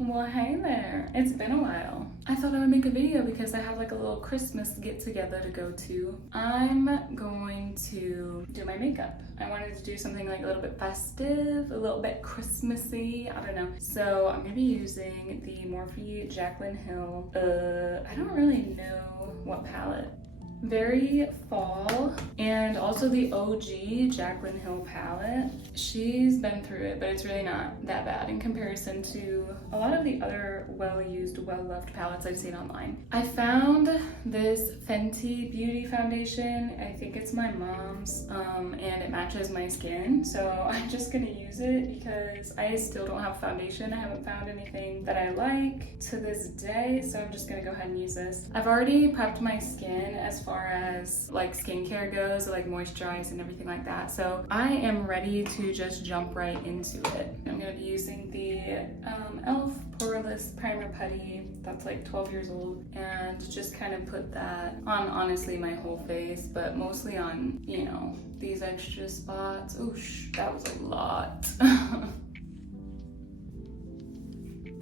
Well, hey there. It's been a while. I thought I would make a video because I have like a little Christmas get together to go to. I'm going to do my makeup. I wanted to do something like a little bit festive, a little bit Christmassy, I don't know. So I'm gonna be using the Morphe Jaclyn Hill. I don't really know what palette. Very fall, and also the OG Jaclyn Hill palette. She's been through it, but it's really not that bad in comparison to a lot of the other well-used, well-loved palettes I've seen online. I found this Fenty Beauty foundation. I think it's my mom's, and it matches my skin, so I'm just gonna use it because I still don't have foundation. I haven't found anything that I like to this day, so I'm just gonna go ahead and use this. I've already prepped my skin as far as like skincare goes, like moisturize and everything like that. So I am ready to just jump right into it. I'm gonna be using the e.l.f. Poreless Primer Putty that's like 12 years old, and just kind of put that on honestly my whole face, but mostly on, you know, these extra spots. Oosh, that was a lot.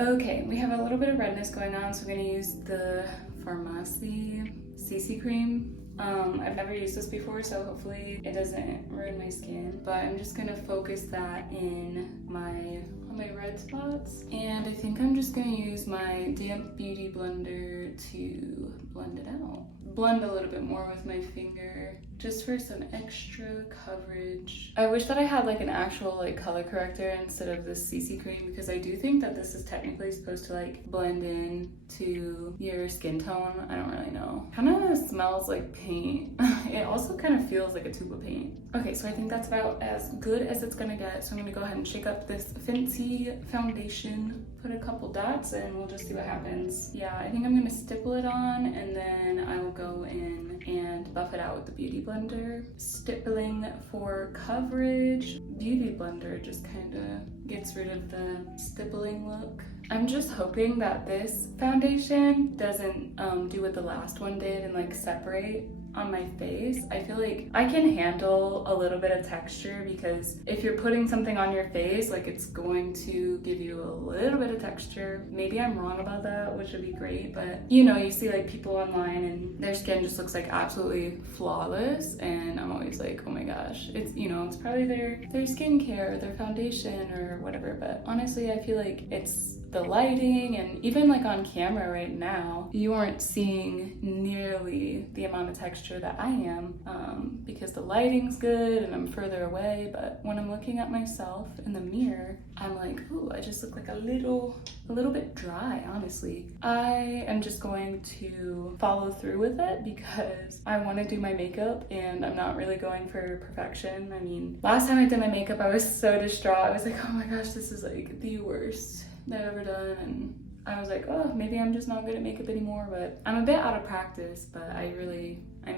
Okay, we have a little bit of redness going on, so we're gonna use the Pharmacy CC cream. I've never used this before, so hopefully it doesn't ruin my skin, but I'm just gonna focus that in on my red spots. And I think I'm just gonna use my damp beauty blender to blend it out. Blend a little bit more with my finger, just for some extra coverage. I wish that I had like an actual like color corrector instead of this CC cream, because I do think that this is technically supposed to like blend in to your skin tone. I don't really know. Kind of smells like paint. It also kind of feels like a tube of paint. Okay, so I think that's about as good as it's gonna get. So I'm gonna go ahead and shake up this Fenty foundation, put a couple dots, and we'll just see what happens. Yeah, I think I'm gonna stipple it on, and then I will go in and buff it out with the Beauty Blender. Stippling for coverage. Beauty Blender just kind of gets rid of the stippling look. I'm just hoping that this foundation doesn't do what the last one did and like separate on my face. I feel like I can handle a little bit of texture, because if you're putting something on your face, like it's going to give you a little bit of texture. Maybe I'm wrong about that, which would be great, but you know, you see like people online and their skin just looks like absolutely flawless, and I'm always like, oh my gosh, it's, you know, it's probably their skincare or their foundation or whatever. But honestly, I feel like it's the lighting, and even like on camera right now, you aren't seeing nearly the amount of texture that I am, because the lighting's good and I'm further away. But when I'm looking at myself in the mirror, I'm like, ooh, I just look like a little bit dry, honestly. I am just going to follow through with it because I want to do my makeup and I'm not really going for perfection. I mean, last time I did my makeup, I was so distraught. I was like, oh my gosh, this is like the worst that I've ever done. And I was like, oh, maybe I'm just not good at makeup anymore. But I'm a bit out of practice, but I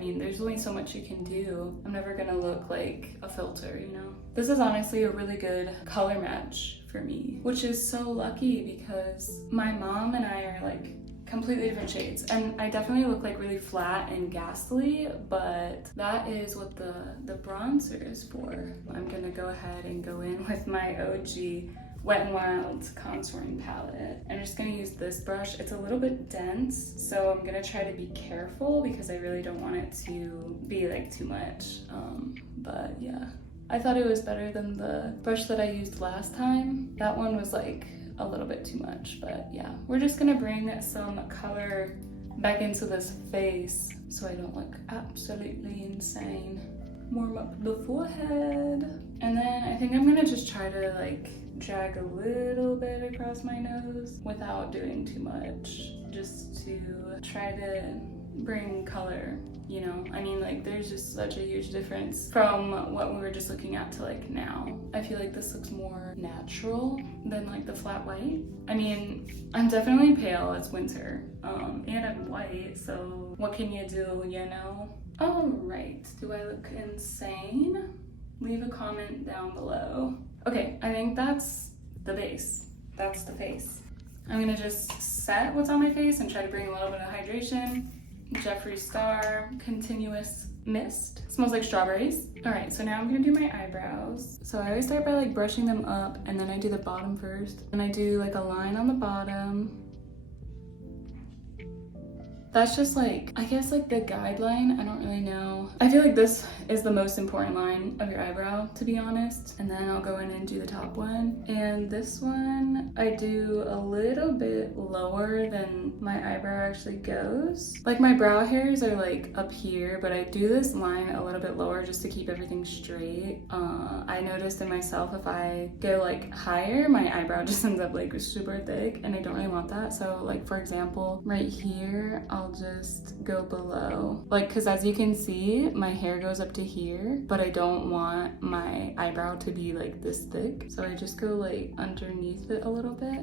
mean, there's only so much you can do. I'm never gonna look like a filter, you know? This is honestly a really good color match for me, which is so lucky because my mom and I are like completely different shades, and I definitely look like really flat and ghastly, but that is what the bronzer is for. I'm gonna go ahead and go in with my OG Wet n Wild contouring palette. I'm just gonna use this brush. It's a little bit dense, so I'm gonna try to be careful because I really don't want it to be like too much. But yeah, I thought it was better than the brush that I used last time. That one was like a little bit too much, but yeah. We're just gonna bring some color back into this face so I don't look absolutely insane. Warm up the forehead. And then I think I'm gonna just try to like drag a little bit across my nose without doing too much, just to try to bring color, you know? I mean, like, there's just such a huge difference from what we were just looking at to like now. I feel like this looks more natural than like the flat white. I mean, I'm definitely pale, it's winter, and I'm white, so what can you do, you know? All right, do I look insane? Leave a comment down below. Okay, I think that's the base. That's the face. I'm gonna just set what's on my face and try to bring a little bit of hydration. Jeffree Star Continuous mist. It smells like strawberries. All right, so now I'm gonna do my eyebrows. So I always start by like brushing them up, and then I do the bottom first. And I do like a line on the bottom. That's just like, I guess like the guideline, I don't really know. I feel like this is the most important line of your eyebrow, to be honest. And then I'll go in and do the top one. And this one, I do a little bit lower than my eyebrow actually goes. Like my brow hairs are like up here, but I do this line a little bit lower just to keep everything straight. I noticed in myself, if I go like higher, my eyebrow just ends up like super thick, and I don't really want that. So like for example, right here, I'll just go below, like, because as you can see, my hair goes up to here, but I don't want my eyebrow to be like this thick, so I just go like underneath it a little bit,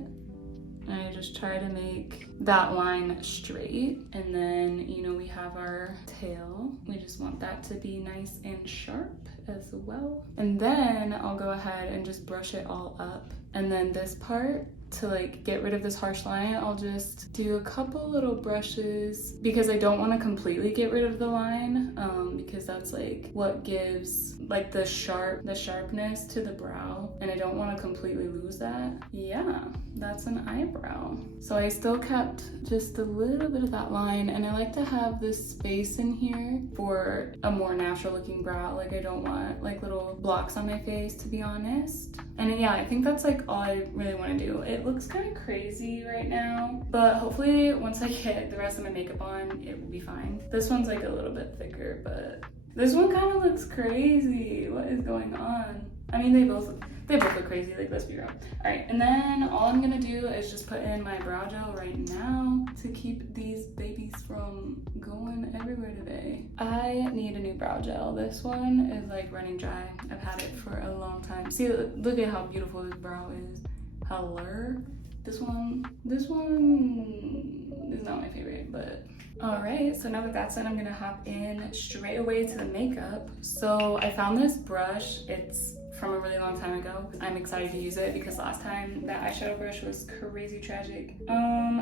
and I just try to make that line straight. And then, you know, we have our tail. We just want that to be nice and sharp as well. And then I'll go ahead and just brush it all up. And then this part, to like get rid of this harsh line, I'll just do a couple little brushes, because I don't want to completely get rid of the line, because that's like what gives like the sharpness to the brow, and I don't want to completely lose that. Yeah, that's an eyebrow. So I still kept just a little bit of that line, and I like to have this space in here for a more natural looking brow. Like I don't want like little blocks on my face, to be honest. And yeah, I think that's like all I really want to do. It looks kind of crazy right now, but hopefully once I get the rest of my makeup on, it will be fine. This one's like a little bit thicker, but this one kind of looks crazy. What is going on? I mean, they both look crazy, like, let's be real. All right, and then all I'm gonna do is just put in my brow gel right now to keep these babies from going everywhere today. I need a new brow gel. This one is like running dry. I've had it for a long time. See, look at how beautiful this brow is. Hello. This one is not my favorite, but all right. So now that that's done, I'm gonna hop in straight away to the makeup. So I found this brush. It's from a really long time ago. I'm excited to use it because last time that eyeshadow brush was crazy tragic.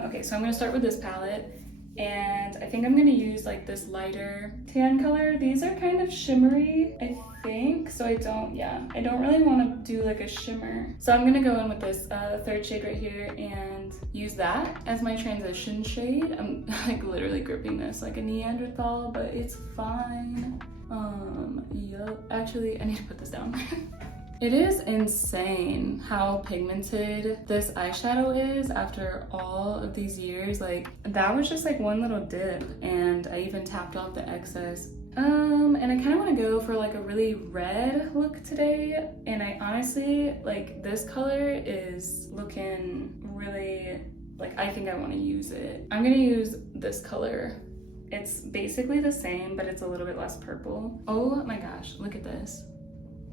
Okay, so I'm gonna start with this palette, and I think I'm gonna use like this lighter tan color. These are kind of shimmery, I think, so I don't really want to do like a shimmer. So I'm gonna go in with this third shade right here and use that as my transition shade. I'm like literally gripping this like a Neanderthal, but it's fine. Yup. Actually, I need to put this down. It is insane how pigmented this eyeshadow is after all of these years. Like, that was just like one little dip, and I even tapped off the excess. And I kind of want to go for like a really red look today, and I honestly, like, this color is looking really, like, I think I want to use it. I'm gonna use this color. It's basically the same, but it's a little bit less purple. Oh my gosh, look at this.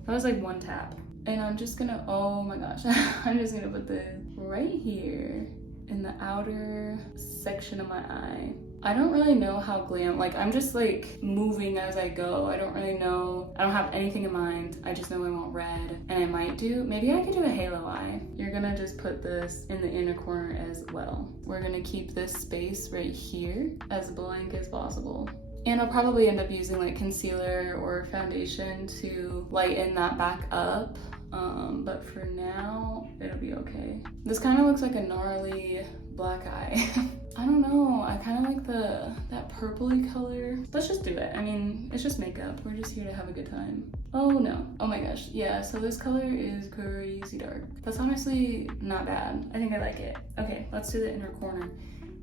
That was like one tap. And I'm just gonna, oh my gosh, I'm just gonna put this right here in the outer section of my eye. I don't really know how like, I'm just like moving as I go. I don't really know. I don't have anything in mind. I just know I want red. And I might maybe I could do a halo eye. You're gonna just put this in the inner corner as well. We're gonna keep this space right here as blank as possible. And I'll probably end up using like concealer or foundation to lighten that back up. But for now, it'll be okay. This kind of looks like a gnarly black eye. I don't know, I kind of like that purpley color. Let's just do it. I mean, it's just makeup. We're just here to have a good time. Oh no, oh my gosh. Yeah, so this color is crazy dark. That's honestly not bad. I think I like it. Okay, let's do the inner corner.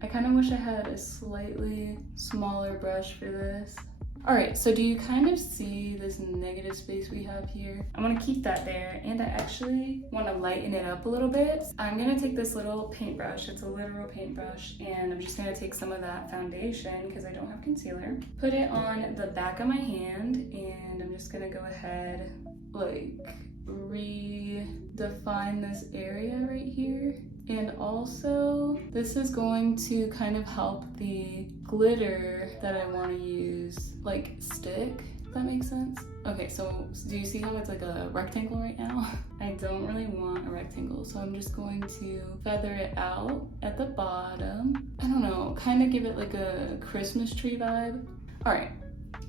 I kind of wish I had a slightly smaller brush for this. All right, so do you kind of see this negative space we have here? I want to keep that there, and I actually want to lighten it up a little bit. I'm going to take this little paintbrush. It's a literal paintbrush, and I'm just going to take some of that foundation because I don't have concealer. Put it on the back of my hand, and I'm just going to go ahead, like, redefine this area right here. And also, this is going to kind of help the glitter that I want to use, like, stick, if that makes sense. Okay, so do you see how it's like a rectangle right now? I don't really want a rectangle, so I'm just going to feather it out at the bottom. I don't know, kind of give it like a Christmas tree vibe. All right,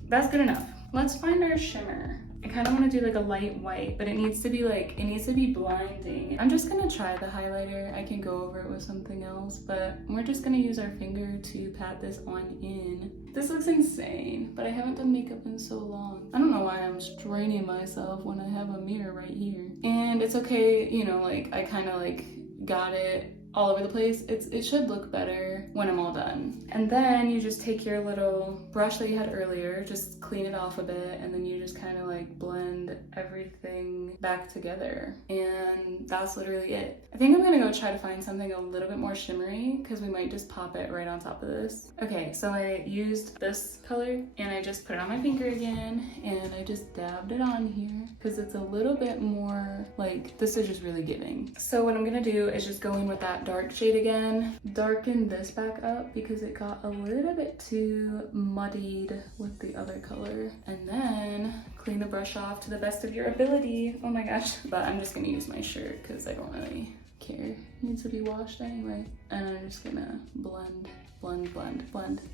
That's good enough. Let's find our shimmer. I kind of want to do like a light white, but it needs to be blinding. I'm just gonna try the highlighter. I can go over it with something else, but we're just gonna use our finger to pat this on in. This looks insane, but I haven't done makeup in so long. I don't know why I'm straining myself when I have a mirror right here. And it's okay, you know, like I kind of like got it all over the place. It should look better when I'm all done. And then you just take your little brush that you had earlier, just clean it off a bit, and then you just kind of like blend everything back together. And that's literally it. I think I'm gonna go try to find something a little bit more shimmery because we might just pop it right on top of this. Okay, so I used this color and I just put it on my finger again and I just dabbed it on here because it's a little bit more like, this is just really giving. So what I'm gonna do is just go in with that dark shade again, darken this back up because it got a little bit too muddied with the other color, and then clean the brush off to the best of your ability. Oh my gosh. But I'm just gonna use my shirt because I don't really care. It needs to be washed anyway. And I'm just gonna blend,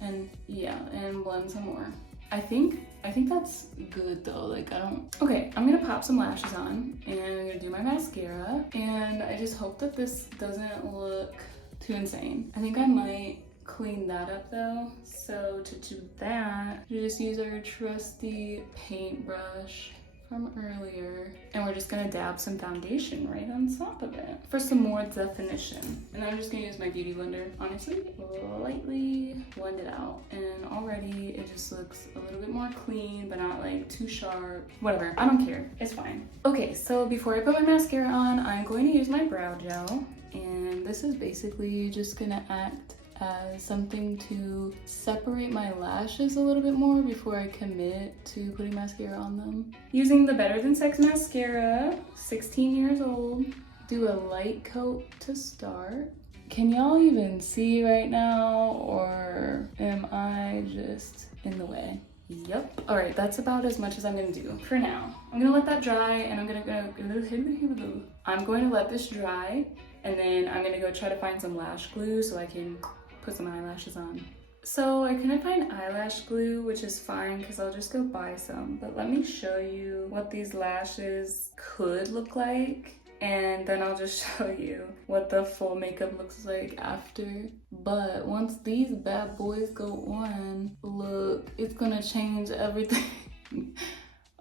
and yeah, and blend some more. I think that's good though. Like okay, I'm gonna pop some lashes on and I'm gonna do my mascara, and I just hope that this doesn't look too insane. I think I might clean that up though. So to do that, you just use our trusty paintbrush from earlier, and we're just gonna dab some foundation right on top of it for some more definition. And I'm just gonna use my beauty blender, honestly, lightly blend it out, and already it just looks a little bit more clean, but not like too sharp. Whatever, I don't care, it's fine. Okay, so before I put my mascara on, I'm going to use my brow gel, and this is basically just gonna act as something to separate my lashes a little bit more before I commit to putting mascara on them. Using the Better Than Sex mascara, 16 years old, do a light coat to start. Can y'all even see right now, or am I just in the way? Yep. All right, that's about as much as I'm gonna do for now. I'm gonna let that dry, and I'm going to let this dry, and then I'm gonna go try to find some lash glue so I can put some eyelashes on. So I couldn't find eyelash glue, which is fine because I'll just go buy some, but let me show you what these lashes could look like, and then I'll just show you what the full makeup looks like after. But once these bad boys go on, look, it's gonna change everything.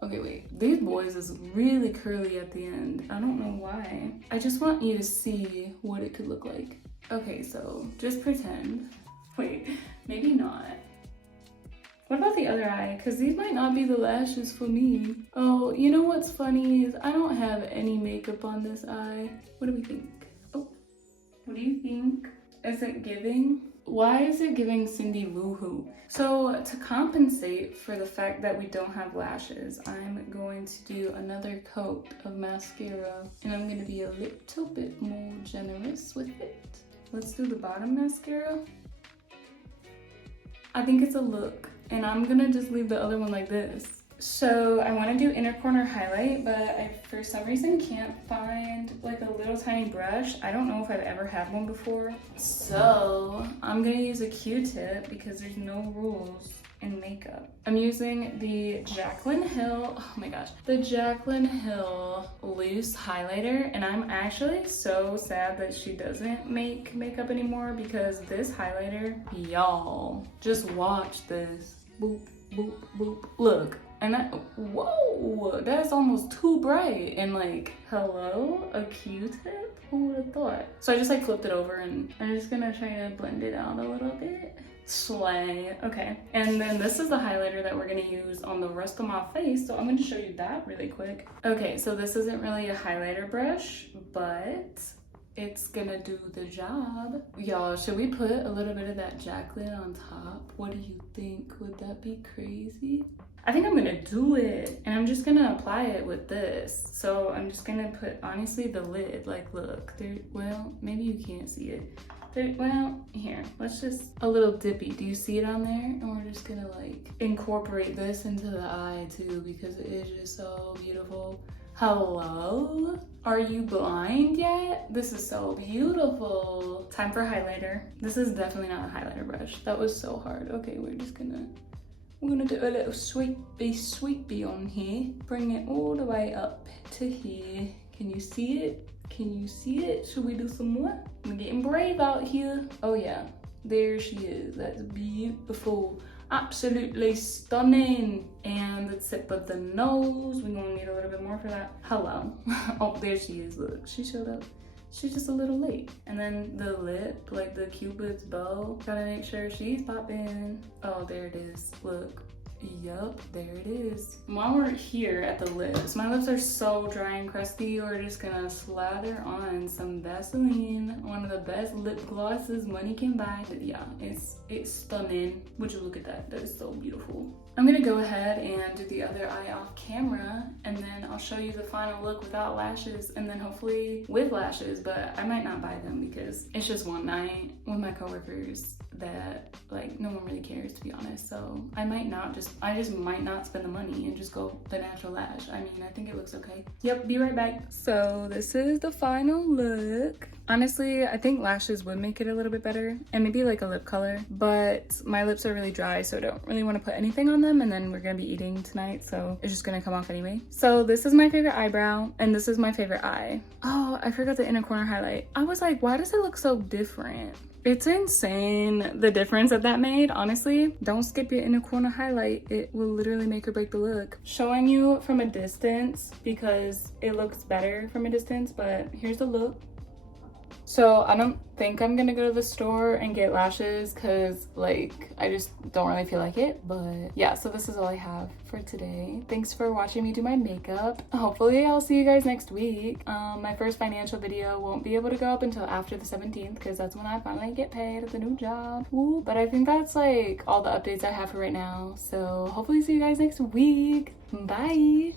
Okay, wait, these boys is really curly at the end. I don't know why. I just want you to see what it could look like. Okay, so just pretend. Wait, maybe not. What about the other eye? Because these might not be the lashes for me. Oh, you know what's funny is I don't have any makeup on this eye. What do we think? Oh, what do you think? Is it giving? Why is it giving Cindy Lou Who? So to compensate for the fact that we don't have lashes, I'm going to do another coat of mascara, and I'm going to be a little bit more generous with it. Let's do the bottom mascara. I think it's a look, and I'm gonna just leave the other one like this. So I want to do inner corner highlight, but I for some reason can't find like a little tiny brush. I don't know if I've ever had one before. So I'm gonna use a Q-tip because there's no rules in makeup. I'm using the Jaclyn Hill, oh my gosh, the Jaclyn Hill loose highlighter, and I'm actually so sad that she doesn't make makeup anymore because this highlighter, y'all, just watch this. Boop, boop, boop. Look, and that, whoa, that's almost too bright. And like, hello, a Q-tip? Who would have thought? So I just like flipped it over, and I'm just gonna try to blend it out a little bit. Slay. Okay, and then this is the highlighter that we're gonna use on the rest of my face, so I'm gonna show you that really quick. Okay, so this isn't really a highlighter brush, but it's gonna do the job. Y'all, should we put a little bit of that Jaclyn on top? What do you think? Would that be crazy? I think I'm gonna do it, and I'm just gonna apply it with this. So I'm just gonna put, honestly, the lid, like, look, there, well, maybe you can't see it. Well, here, let's just, a little dippy. Do you see it on there? And we're just gonna like incorporate this into the eye too because it is just so beautiful. Hello? Are you blind yet? This is so beautiful. Time for highlighter. This is definitely not a highlighter brush. That was so hard. Okay, we're just gonna We're gonna do a little sweepy on here. Bring it all the way up to here. Can you see it? Can you see it? Should we do some more? I'm getting brave out here. Oh yeah, there she is. That's beautiful. Absolutely stunning. And the tip of the nose. We're gonna need a little bit more for that. Hello. Oh, there she is. Look, she showed up. She's just a little late. And then the lip, like the Cupid's bow. Gotta make sure she's popping. Oh, there it is. Look. Yup, there it is. While we're here at the lips, my lips are so dry and crusty. We're just gonna slather on some Vaseline, one of the best lip glosses money can buy. But yeah, it's stunning. Would you look at that? That is so beautiful. I'm gonna go ahead and do the other eye off camera, and then I'll show you the final look without lashes, and then hopefully with lashes, but I might not buy them because it's just one night with my coworkers that like no one really cares, to be honest. So I just might not spend the money and just go the natural lash. I mean, I think it looks okay. Yep, be right back. So this is the final look. Honestly, I think lashes would make it a little bit better, and maybe like a lip color, but my lips are really dry, so I don't really want to put anything on them, and then we're gonna be eating tonight, so it's just gonna come off anyway. So this is my favorite eyebrow, and this is my favorite eye. Oh, I forgot the inner corner highlight. I was like, why does it look so different? It's insane the difference that made, honestly. Don't skip your inner corner highlight. It will literally make or break the look. Showing you from a distance because it looks better from a distance, but here's the look. So I don't think I'm gonna go to the store and get lashes because like I just don't really feel like it, but yeah, so this is all I have for today. Thanks for watching me do my makeup. Hopefully I'll see you guys next week. My first financial video won't be able to go up until after the 17th because that's when I finally get paid at the new job. Ooh, but I think that's like all the updates I have for right now, so hopefully see you guys next week. Bye.